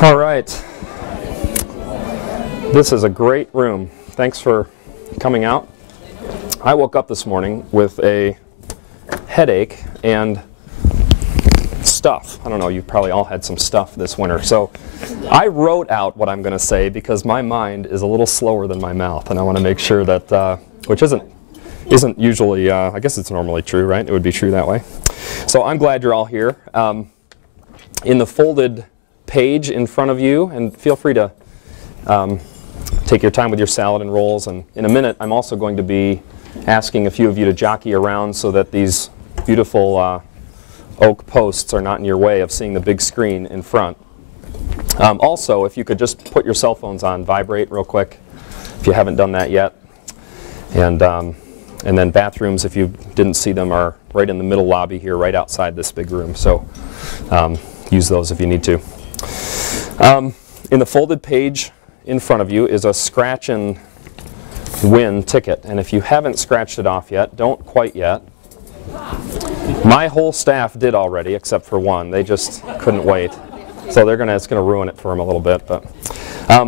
All right. This is a great room. Thanks for coming out. I woke up this morning with a headache and stuff. I don't know, you've probably all had some stuff this winter. So I wrote out what I'm going to say because my mind is a little slower than my mouth, and I want to make sure that, which isn't usually, I guess it's normally true, right? It would be true that way. So I'm glad you're all here. In the folded page in front of you, and feel free to take your time with your salad and rolls, and in a minute I'm also going to be asking a few of you to jockey around so that these beautiful oak posts are not in your way of seeing the big screen in front. Also, if you could just put your cell phones on vibrate real quick if you haven't done that yet, and then bathrooms, if you didn't see them, are right in the middle lobby here, right outside this big room, so use those if you need to. In the folded page in front of you is a scratch and win ticket, and if you haven't scratched it off yet, don't quite yet. My whole staff did already, except for one. They just couldn't wait, so it's going to ruin it for them a little bit. But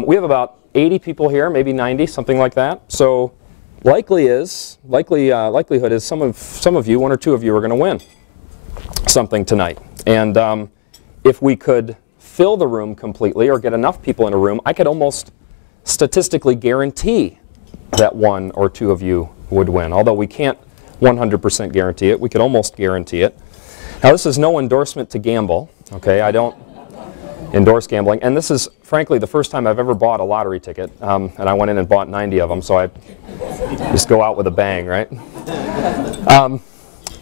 we have about 80 people here, maybe 90, something like that. So likelihood is some of you, one or two of you, are going to win something tonight. And if we could fill the room completely or get enough people in a room, I could almost statistically guarantee that one or two of you would win. Although we can't 100% guarantee it, we could almost guarantee it. Now, this is no endorsement to gamble, okay? I don't endorse gambling, and this is frankly the first time I've ever bought a lottery ticket, and I went in and bought 90 of them, so I just go out with a bang, right?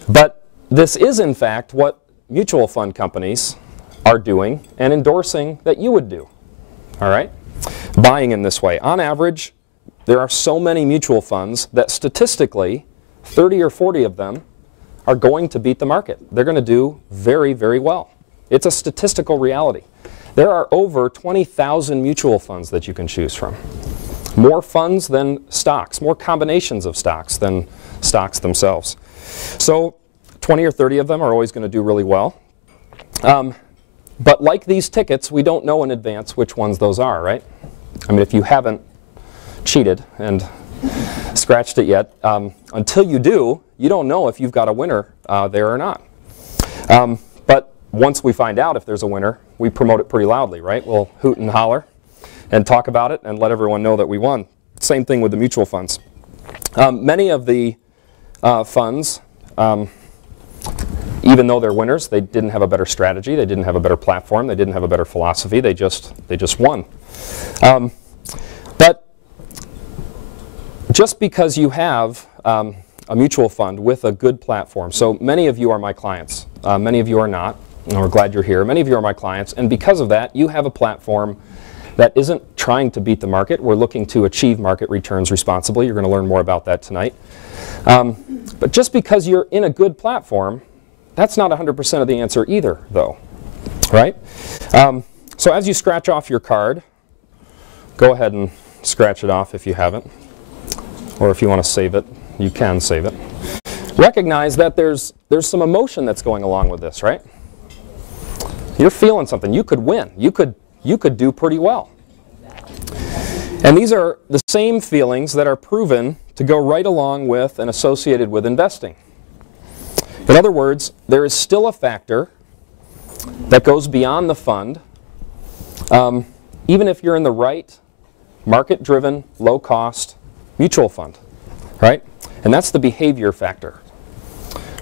But this is in fact what mutual fund companies are doing and endorsing that you would do, all right? Buying in this way. On average, there are so many mutual funds that statistically 30 or 40 of them are going to beat the market. They're going to do very, very well. It's a statistical reality. There are over 20,000 mutual funds that you can choose from. More funds than stocks, more combinations of stocks than stocks themselves. So 20 or 30 of them are always going to do really well. But like these tickets, we don't know in advance which ones those are, right? I mean, if you haven't cheated and scratched it yet, until you do, you don't know if you've got a winner there or not. But once we find out if there's a winner, we promote it pretty loudly, right? We'll hoot and holler and talk about it and let everyone know that we won. Same thing with the mutual funds. Many of the funds, even though they're winners, they didn't have a better strategy, they didn't have a better platform, they didn't have a better philosophy, they just won. But just because you have a mutual fund with a good platform, so many of you are my clients, many of you are not, and we're glad you're here, many of you are my clients, and because of that, you have a platform that isn't trying to beat the market. We're looking to achieve market returns responsibly. You're going to learn more about that tonight. But just because you're in a good platform, that's not 100% of the answer either, though, right? So as you scratch off your card, go ahead and scratch it off if you haven't, or if you want to save it, you can save it. Recognize that there's some emotion that's going along with this, right? You're feeling something. You could win. You could do pretty well. And these are the same feelings that are proven to go right along with and associated with investing. In other words, there is still a factor that goes beyond the fund, even if you're in the right market-driven, low-cost mutual fund, right? And that's the behavior factor.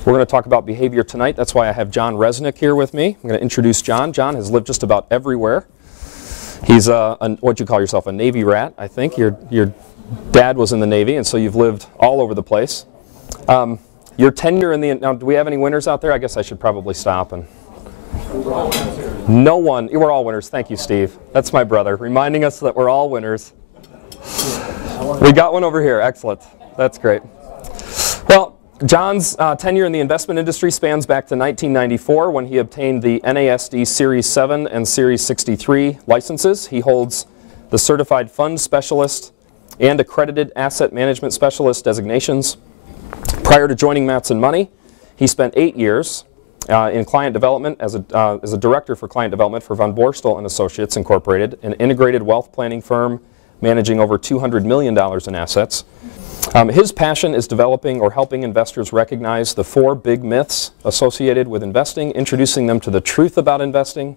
We're going to talk about behavior tonight. That's why I have John Resnick here with me. I'm going to introduce John. John has lived just about everywhere. He's what you call yourself, a Navy rat, I think. Your dad was in the Navy, and so you've lived all over the place. Your tenure in the... Now, do we have any winners out there? I guess I should probably stop and... No one. We're all winners. Thank you, Steve. That's my brother, reminding us that we're all winners. We got one over here. Excellent. That's great. Well, John's tenure in the investment industry spans back to 1994 when he obtained the NASD Series 7 and Series 63 licenses. He holds the Certified Fund Specialist and Accredited Asset Management Specialist designations. Prior to joining Matson Money, he spent 8 years in client development as a director for client development for Von Borstel and Associates Incorporated, an integrated wealth planning firm managing over $200 million in assets. His passion is developing or helping investors recognize the 4 big myths associated with investing, introducing them to the truth about investing,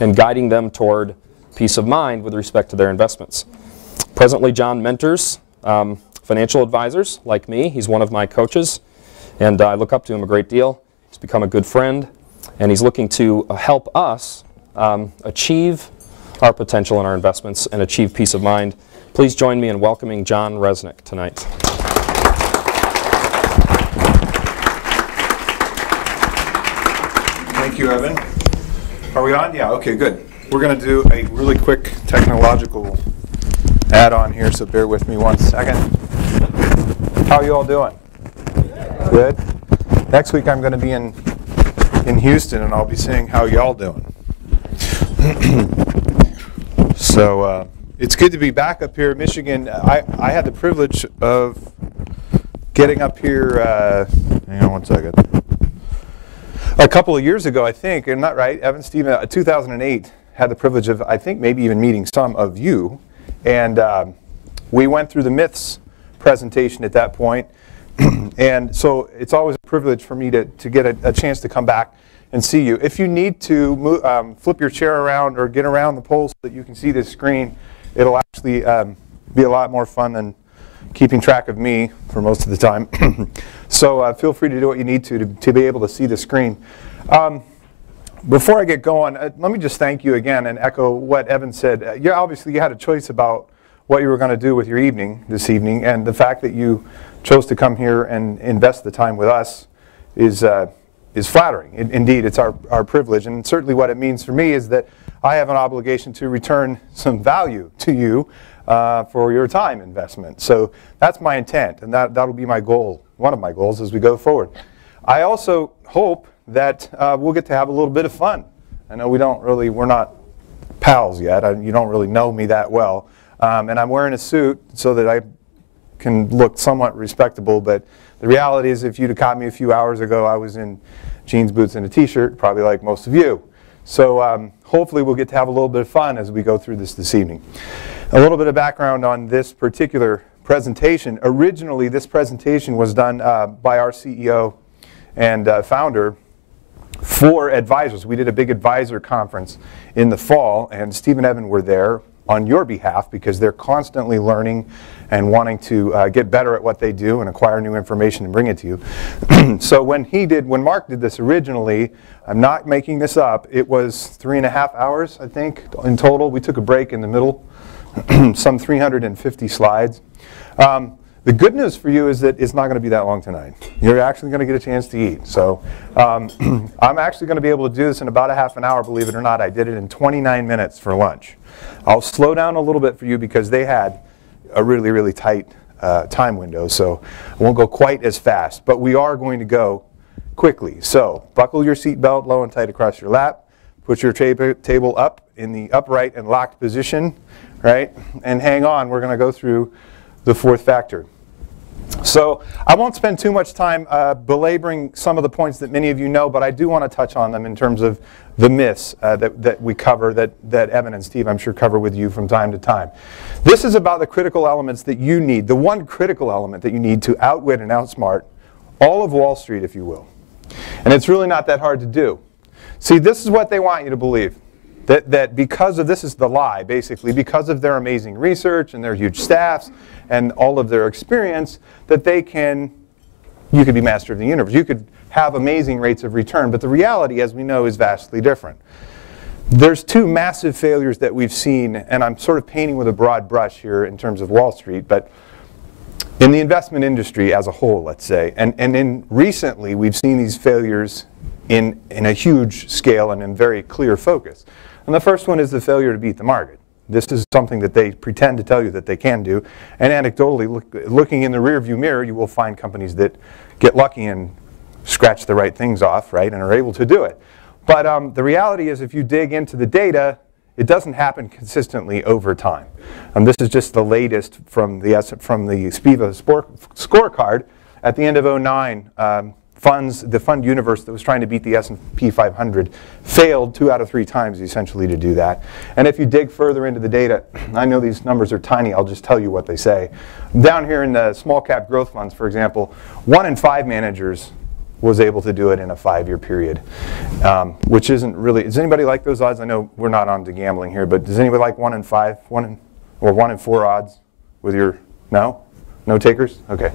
and guiding them toward peace of mind with respect to their investments. Presently, John mentors financial advisors like me. He's one of my coaches, and I look up to him a great deal. He's become a good friend, and he's looking to help us achieve our potential in our investments and achieve peace of mind. Please join me in welcoming John Resnick tonight. Thank you, Evan. Are we on? Yeah, okay, good. We're going to do a really quick technological add-on here, so bear with me one second. How are you all doing? Good. Next week I'm going to be in Houston, and I'll be saying, how y'all doing? So it's good to be back up here in Michigan. I had the privilege of getting up here, hang on one second, a couple of years ago, I think, and not right, Evan, Stephen, 2008, had the privilege of, I think, maybe even meeting some of you. And we went through the myths presentation at that point. And so it's always a privilege for me to get a chance to come back and see you. If you need to move, flip your chair around or get around the pole so that you can see this screen, it'll actually be a lot more fun than keeping track of me for most of the time. So feel free to do what you need to be able to see the screen. Before I get going, let me just thank you again and echo what Evan said. Obviously you had a choice about what you were going to do with your evening this evening, and the fact that you chose to come here and invest the time with us is flattering. Indeed, it's our privilege, and certainly what it means for me is that I have an obligation to return some value to you for your time investment. So that's my intent, and that'll be my goal, one of my goals as we go forward. I also hope that we'll get to have a little bit of fun. I know we're not pals yet. You don't really know me that well. And I'm wearing a suit so that I can look somewhat respectable, but the reality is if you'd have caught me a few hours ago, I was in jeans, boots, and a t-shirt, probably like most of you. So hopefully we'll get to have a little bit of fun as we go through this evening. A little bit of background on this particular presentation. Originally, this presentation was done by our CEO and founder for advisors. We did a big advisor conference in the fall, and Steve and Evan were there on your behalf because they're constantly learning and wanting to get better at what they do and acquire new information and bring it to you. So when Mark did this originally, I'm not making this up, it was 3.5 hours, I think, in total. We took a break in the middle, some 350 slides. The good news for you is that it's not going to be that long tonight. You're actually going to get a chance to eat. So I'm actually going to be able to do this in about a half an hour, believe it or not. I did it in 29 minutes for lunch. I'll slow down a little bit for you because they had a really, really tight time window, so I won't go quite as fast. But we are going to go quickly. So buckle your seatbelt low and tight across your lap. Put your table up in the upright and locked position, right? And hang on. We're going to go through the fourth factor. So I won't spend too much time belaboring some of the points that many of you know, but I do want to touch on them in terms of the myths that we cover, that Evan and Steve, I'm sure, cover with you from time to time. This is about the critical elements that you need, the one critical element that you need to outwit and outsmart all of Wall Street, if you will. And it's really not that hard to do. See, this is what they want you to believe. That because of, this is the lie, basically, because of their amazing research and their huge staffs and all of their experience, that you could be master of the universe. You could have amazing rates of return, but the reality, as we know, is vastly different. There's two massive failures that we've seen, and I'm sort of painting with a broad brush here in terms of Wall Street, but in the investment industry as a whole, let's say, and recently we've seen these failures in a huge scale and in very clear focus. And the first one is the failure to beat the market. This is something that they pretend to tell you that they can do. And anecdotally, looking in the rearview mirror, you will find companies that get lucky and scratch the right things off, right, and are able to do it. But the reality is, if you dig into the data, it doesn't happen consistently over time. This is just the latest from the SPIVA scorecard. At the end of 2009, funds, the fund universe that was trying to beat the S&P 500 failed 2 out of 3 times essentially to do that. And if you dig further into the data, I know these numbers are tiny, I'll just tell you what they say. Down here in the small cap growth funds, for example, 1 in 5 managers was able to do it in a 5-year period, which isn't really, does anybody like those odds? I know we're not on to gambling here, but does anybody like 1 in 5, or 1 in 4 odds with your, no? No takers? Okay.